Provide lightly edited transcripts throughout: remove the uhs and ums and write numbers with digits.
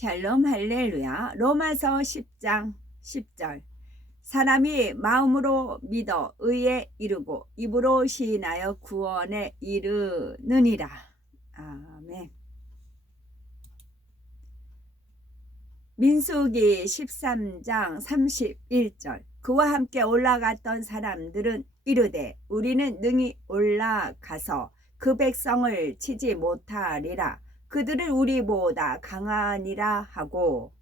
샬롬 할렐루야. 로마서 10장 10절. 사람이 마음으로 믿어 의에 이르고 입으로 시인하여 구원에 이르느니라. 아멘. 민수기 13장 31절. 그와 함께 올라갔던 사람들은 이르되 우리는 능히 올라가서 그 백성을 치지 못하리라. 그들은 우리보다 강하니라 하고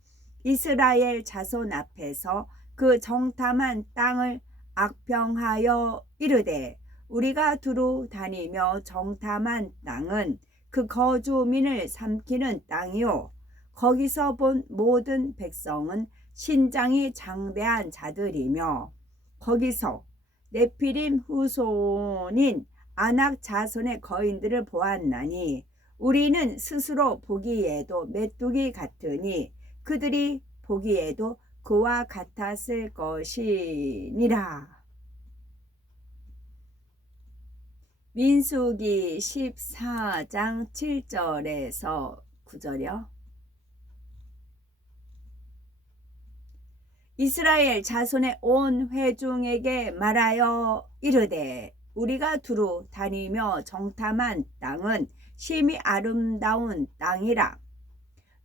이스라엘 자손 앞에서 그 정탐한 땅을 악평하여 이르되 우리가 두루 다니며 정탐한 땅은 그 거주민을 삼키는 땅이요 거기서 본 모든 백성은 신장이 장대한 자들이며 거기서 네피림 후손인 아낙 자손의 거인들을 보았나니 우리는 스스로 보기에도 메뚜기 같으니 그들이 보기에도 그와 같았을 것이니라. 민수기 14장 7절에서 9절이요. 이스라엘 자손의 온 회중에게 말하여 이르되 우리가 두루 다니며 정탐한 땅은 심히 아름다운 땅이라.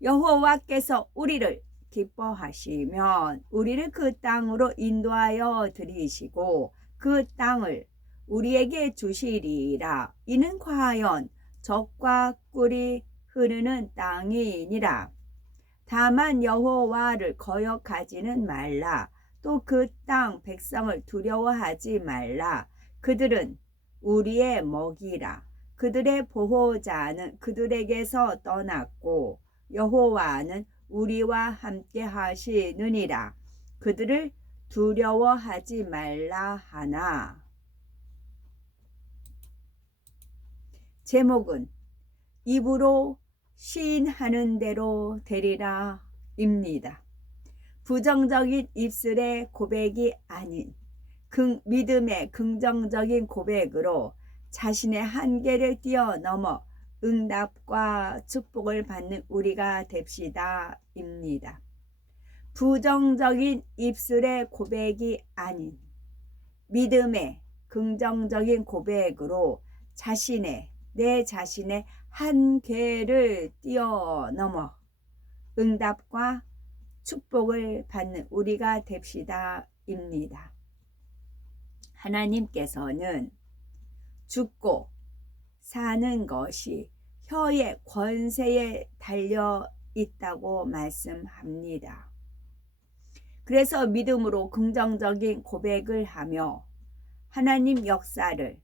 여호와께서 우리를 기뻐하시면 우리를 그 땅으로 인도하여 들이시고 그 땅을 우리에게 주시리라. 이는 과연 젖과 꿀이 흐르는 땅이니라. 다만 여호와를 거역하지는 말라. 또 그 땅 백성을 두려워하지 말라. 그들은 우리의 먹이라. 그들의 보호자는 그들에게서 떠났고 여호와는 우리와 함께 하시느니라. 그들을 두려워하지 말라 하나. 제목은 입으로 시인하는 대로 되리라 입니다. 부정적인 입술의 고백이 아닌 믿음의 긍정적인 고백으로 자신의 한계를 뛰어넘어 응답과 축복을 받는 우리가 됩시다 입니다. 부정적인 입술의 고백이 아닌 믿음의 긍정적인 고백으로 내 자신의 한계를 뛰어넘어 응답과 축복을 받는 우리가 됩시다 입니다. 하나님께서는 죽고 사는 것이 혀의 권세에 달려 있다고 말씀합니다. 그래서 믿음으로 긍정적인 고백을 하며 하나님 역사를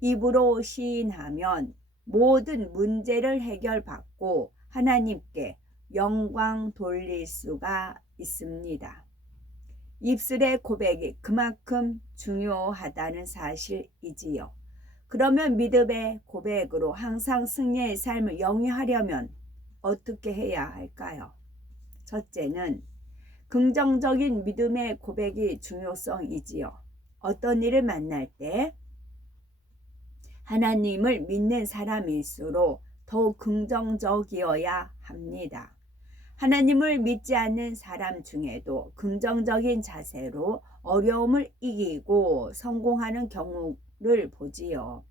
입으로 시인하면 모든 문제를 해결받고 하나님께 영광 돌릴 수가 있습니다. 입술의 고백이 그만큼 중요하다는 사실이지요. 그러면 믿음의 고백으로 항상 승리의 삶을 영위하려면 어떻게 해야 할까요? 첫째는 긍정적인 믿음의 고백이 중요성이지요. 어떤 일을 만날 때 하나님을 믿는 사람일수록 더욱 긍정적이어야 합니다. 하나님을 믿지 않는 사람 중에도 긍정적인 자세로 어려움을 이기고 성공하는 경우를 보지요.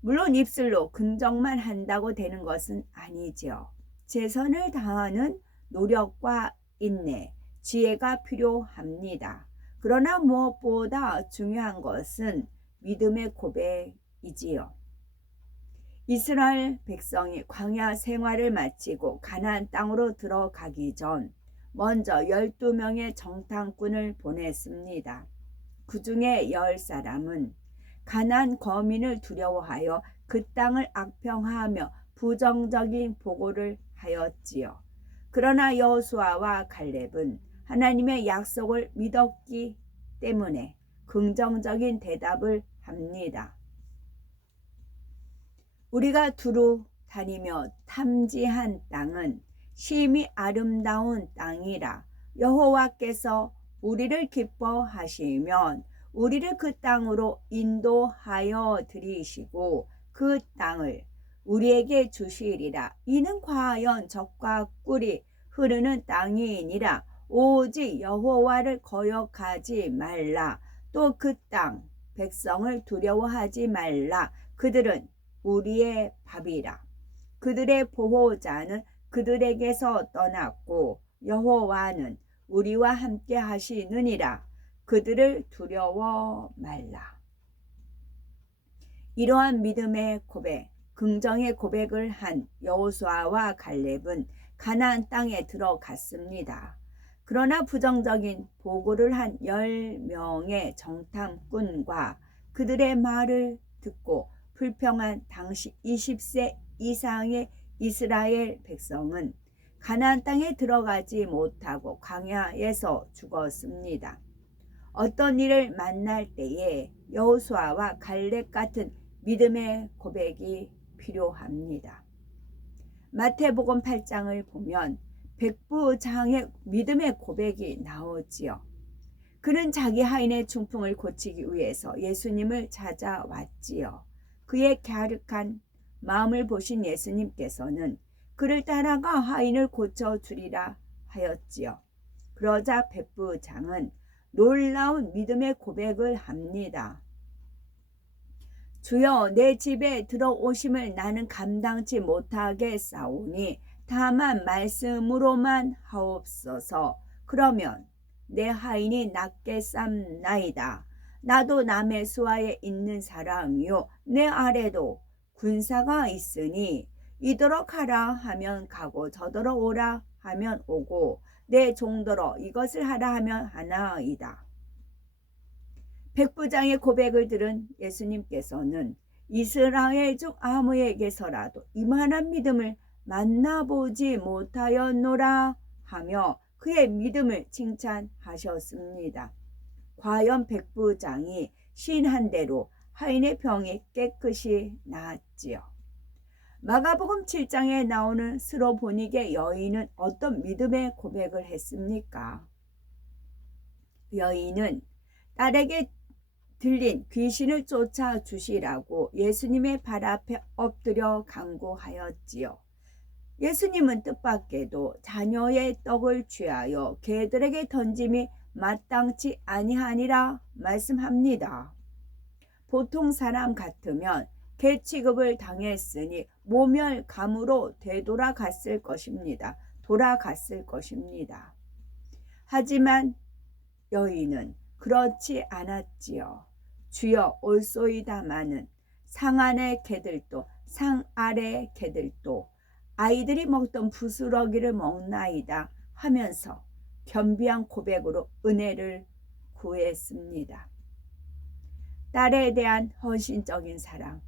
물론 입술로 긍정만 한다고 되는 것은 아니죠. 최선을 다하는 노력과 인내, 지혜가 필요합니다. 그러나 무엇보다 중요한 것은 믿음의 고백이지요. 이스라엘 백성이 광야 생활을 마치고 가나안 땅으로 들어가기 전 먼저 12명의 정탐꾼을 보냈습니다. 그 중에 10사람은 가나안 거민을 두려워하여 그 땅을 악평하며 부정적인 보고를 하였지요. 그러나 여호수아와 갈렙은 하나님의 약속을 믿었기 때문에 긍정적인 대답을 합니다. 우리가 두루 다니며 탐지한 땅은 심히 아름다운 땅이라. 여호와께서 우리를 기뻐하시면 우리를 그 땅으로 인도하여 들이시고 그 땅을 우리에게 주시리라. 이는 과연 젖과 꿀이 흐르는 땅이니라. 오직 여호와를 거역하지 말라. 또 그 땅 백성을 두려워하지 말라. 그들은 우리의 밥이라. 그들의 보호자는 그들에게서 떠났고 여호와는 우리와 함께 하시느니라. 그들을 두려워 말라. 이러한 믿음의 고백, 긍정의 고백을 한 여호수아와 갈렙은 가나안 땅에 들어갔습니다. 그러나 부정적인 보고를 한 10명의 정탐꾼과 그들의 말을 듣고 불평한 당시 20세 이상의 이스라엘 백성은 가나안 땅에 들어가지 못하고 광야에서 죽었습니다. 어떤 일을 만날 때에 여호수아와 갈렙 같은 믿음의 고백이 필요합니다. 마태복음 8장을 보면 백부장의 믿음의 고백이 나오지요. 그는 자기 하인의 중풍을 고치기 위해서 예수님을 찾아왔지요. 그의 갸륵한 마음을 보신 예수님께서는 그를 따라가 하인을 고쳐주리라 하였지요. 그러자 백부장은 놀라운 믿음의 고백을 합니다. 주여, 내 집에 들어오심을 나는 감당치 못하겠사오니 다만 말씀으로만 하옵소서. 그러면 내 하인이 낫게 쌈나이다. 나도 남의 수하에 있는 사람이요 내 아래도 군사가 있으니 이더러 가라 하면 가고 저더러 오라 하면 오고 내 종더러 이것을 하라 하면 하나이다. 백부장의 고백을 들은 예수님께서는 이스라엘 중 아무에게서라도 이만한 믿음을 만나보지 못하였노라 하며 그의 믿음을 칭찬하셨습니다. 과연 백부장이 시인한 대로 하인의 병이 깨끗이 나았지요. 마가복음 7장에 나오는 스로보닉의 여인은 어떤 믿음의 고백을 했습니까? 여인은 딸에게 들린 귀신을 쫓아주시라고 예수님의 발 앞에 엎드려 간구하였지요. 예수님은 뜻밖에도 자녀의 떡을 취하여 개들에게 던짐이 마땅치 아니하니라 말씀합니다. 보통 사람 같으면 개 취급을 당했으니 모멸감으로 되돌아갔을 것입니다. 돌아갔을 것입니다. 하지만 여인은 그렇지 않았지요. 주여, 올소이다마는 상 안의 개들도 상 아래 개들도 아이들이 먹던 부스러기를 먹나이다 하면서 겸비한 고백으로 은혜를 구했습니다. 딸에 대한 헌신적인 사랑,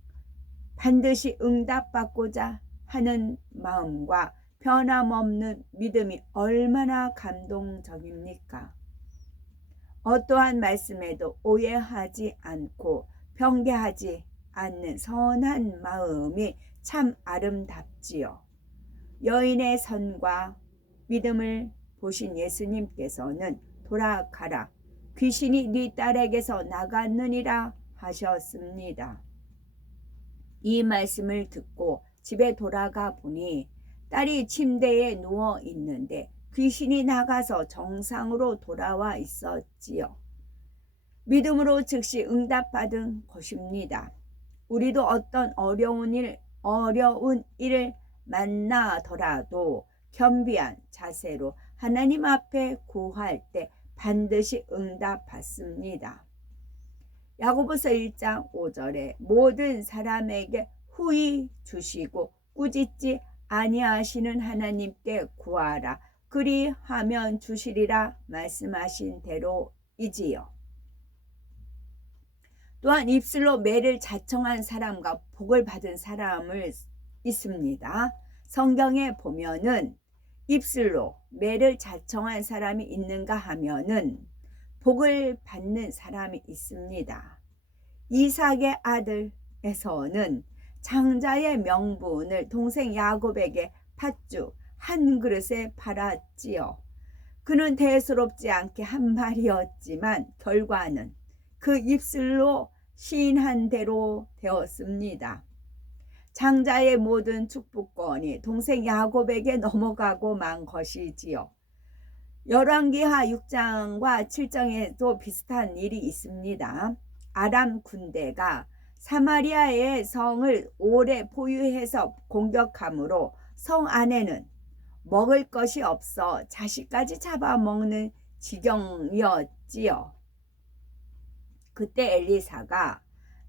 반드시 응답받고자 하는 마음과 변함없는 믿음이 얼마나 감동적입니까? 어떠한 말씀에도 오해하지 않고 변개하지 않는 선한 마음이 참 아름답지요. 여인의 선과 믿음을 보신 예수님께서는 돌아가라, 귀신이 네 딸에게서 나갔느니라 하셨습니다. 이 말씀을 듣고 집에 돌아가 보니 딸이 침대에 누워 있는데 귀신이 나가서 정상으로 돌아와 있었지요. 믿음으로 즉시 응답받은 것입니다. 우리도 어떤 어려운 일을 만나더라도 겸비한 자세로 하나님 앞에 구할 때 반드시 응답받습니다. 야고보서 1장 5절에 모든 사람에게 후히 주시고 꾸짖지 아니하시는 하나님께 구하라, 그리하면 주시리라 말씀하신 대로이지요. 또한 입술로 매를 자청한 사람과 복을 받은 사람을 있습니다. 성경에 보면은 입술로 매를 자청한 사람이 있는가 하면은 복을 받는 사람이 있습니다. 이삭의 아들 에서는 장자의 명분을 동생 야곱에게 팥죽 한 그릇에 팔았지요. 그는 대수롭지 않게 한 말이었지만 결과는 그 입술로 시인한 대로 되었습니다. 장자의 모든 축복권이 동생 야곱에게 넘어가고 만 것이지요. 열왕기하 6장과 7장에도 비슷한 일이 있습니다. 아람 군대가 사마리아의 성을 오래 포위해서 공격함으로 성 안에는 먹을 것이 없어 자식까지 잡아먹는 지경이었지요. 그때 엘리사가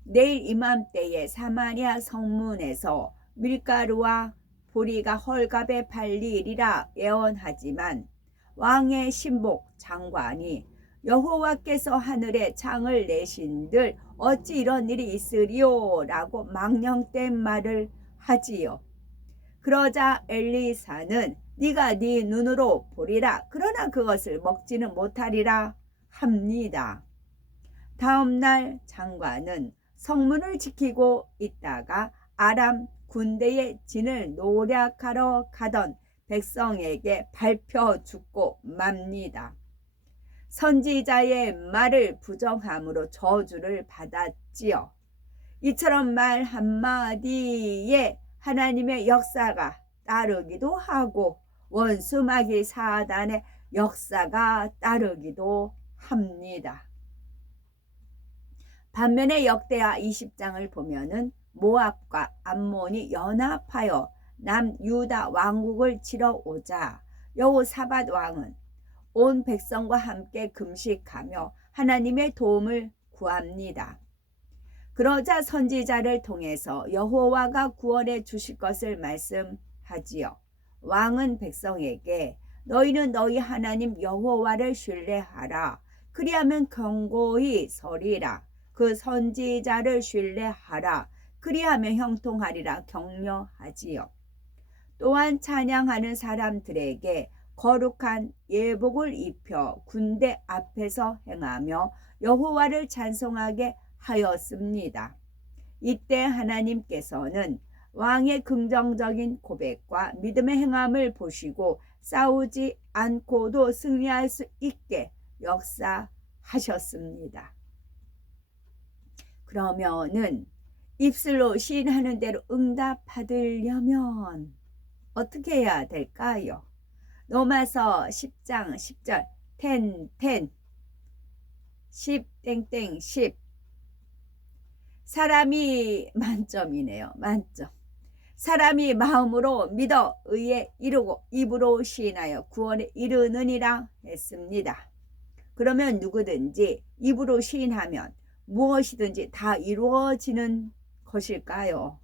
내일 이맘때에 사마리아 성문에서 밀가루와 보리가 헐갑에 팔리리라 예언하지만 왕의 신복 장관이 여호와께서 하늘에 창을 내신들 어찌 이런 일이 있으리요 라고 망령된 말을 하지요. 그러자 엘리사는 네가 네 눈으로 보리라 그러나 그것을 먹지는 못하리라 합니다. 다음날 장관은 성문을 지키고 있다가 아람 군대의 진을 노략하러 가던 백성에게 밟혀 죽고 맙니다. 선지자의 말을 부정함으로 저주를 받았지요. 이처럼 말 한마디에 하나님의 역사가 따르기도 하고 원수마귀 사단의 역사가 따르기도 합니다. 반면에 역대하 20장을 보면은 모압과 암몬이 연합하여 남유다 왕국을 치러 오자 여호사밧 왕은 온 백성과 함께 금식하며 하나님의 도움을 구합니다. 그러자 선지자를 통해서 여호와가 구원해 주실 것을 말씀하지요. 왕은 백성에게 너희는 너희 하나님 여호와를 신뢰하라. 그리하면 견고히 서리라. 그 선지자를 신뢰하라. 그리하면 형통하리라 격려하지요. 또한 찬양하는 사람들에게 거룩한 예복을 입혀 군대 앞에서 행하며 여호와를 찬송하게 하였습니다. 이때 하나님께서는 왕의 긍정적인 고백과 믿음의 행함을 보시고 싸우지 않고도 승리할 수 있게 역사하셨습니다. 그러면은 입술로 시인하는 대로 응답받으려면 어떻게 해야 될까요? 로마서 10장 10절 10 땡땡 10 사람이 만점이네요. 만점. 사람이 마음으로 믿어 의에 이르고 입으로 시인하여 구원에 이르느니라 했습니다. 그러면 누구든지 입으로 시인하면 무엇이든지 다 이루어지는 것일까요?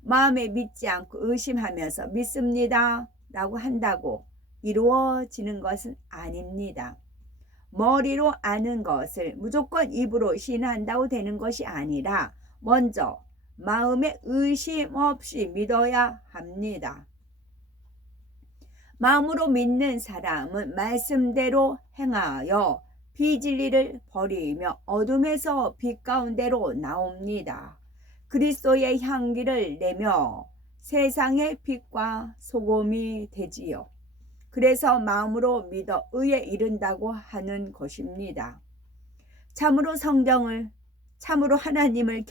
마음에 믿지 않고 의심하면서 믿습니다 라고 한다고 이루어지는 것은 아닙니다. 머리로 아는 것을 무조건 입으로 시인한다고 되는 것이 아니라 먼저 마음에 의심 없이 믿어야 합니다. 마음으로 믿는 사람은 말씀대로 행하여 비진리를 버리며 어둠에서 빛 가운데로 나옵니다. 그리스도의 향기를 내며 세상의 빛과 소금이 되지요. 그래서 마음으로 믿어 의에 이른다고 하는 것입니다. 참으로 성경을, 참으로 하나님을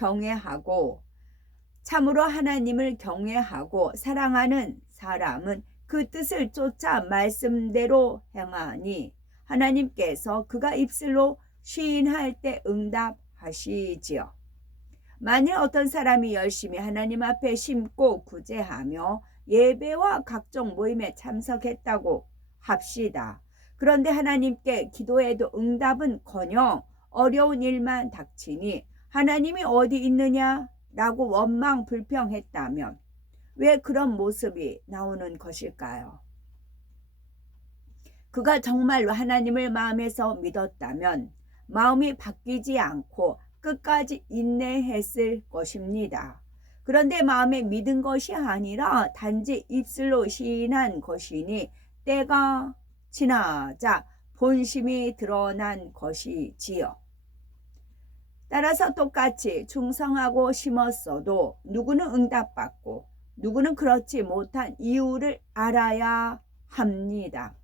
경외하고 사랑하는 사람은 그 뜻을 쫓아 말씀대로 행하니 하나님께서 그가 입술로 시인할 때 응답하시지요. 만일 어떤 사람이 열심히 하나님 앞에 심고 구제하며 예배와 각종 모임에 참석했다고 합시다. 그런데 하나님께 기도해도 응답은커녕 어려운 일만 닥치니 하나님이 어디 있느냐라고 원망 불평했다면 왜 그런 모습이 나오는 것일까요? 그가 정말로 하나님을 마음에서 믿었다면 마음이 바뀌지 않고 끝까지 인내했을 것입니다. 그런데 마음에 믿은 것이 아니라 단지 입술로 시인한 것이니 때가 지나자 본심이 드러난 것이지요. 따라서 똑같이 충성하고 심었어도 누구는 응답받고 누구는 그렇지 못한 이유를 알아야 합니다.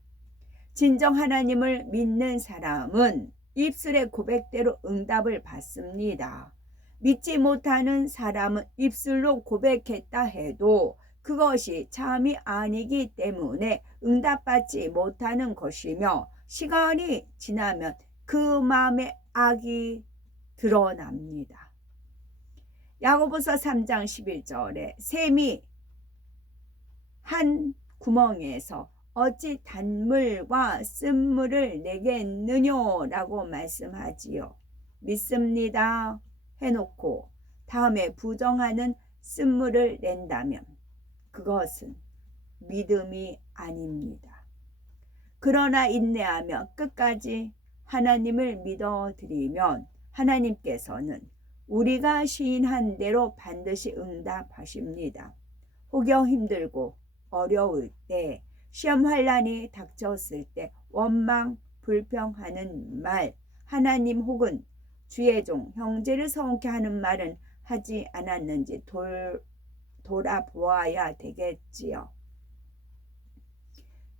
진정 하나님을 믿는 사람은 입술의 고백대로 응답을 받습니다. 믿지 못하는 사람은 입술로 고백했다 해도 그것이 참이 아니기 때문에 응답받지 못하는 것이며, 시간이 지나면 그 마음에 악이 드러납니다. 야고보서 3장 11절에 샘이 한 구멍에서 어찌 단물과 쓴물을 내겠느냐라고 말씀하지요. 믿습니다 해놓고 다음에 부정하는 쓴물을 낸다면 그것은 믿음이 아닙니다. 그러나 인내하며 끝까지 하나님을 믿어드리면 하나님께서는 우리가 시인한 대로 반드시 응답하십니다. 혹여 힘들고 어려울 때, 시험 환난이 닥쳤을 때 원망 불평하는 말, 하나님 혹은 주의 종 형제를 서운케 하는 말은 하지 않았는지 돌아보아야 되겠지요.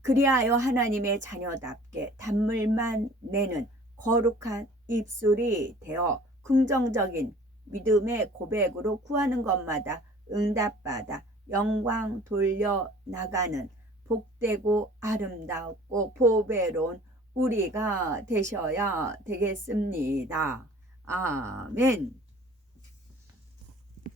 그리하여 하나님의 자녀답게 단물만 내는 거룩한 입술이 되어 긍정적인 믿음의 고백으로 구하는 것마다 응답받아 영광 돌려나가는 복되고 아름답고 보배로운 우리가 되셔야 되겠습니다. 아멘.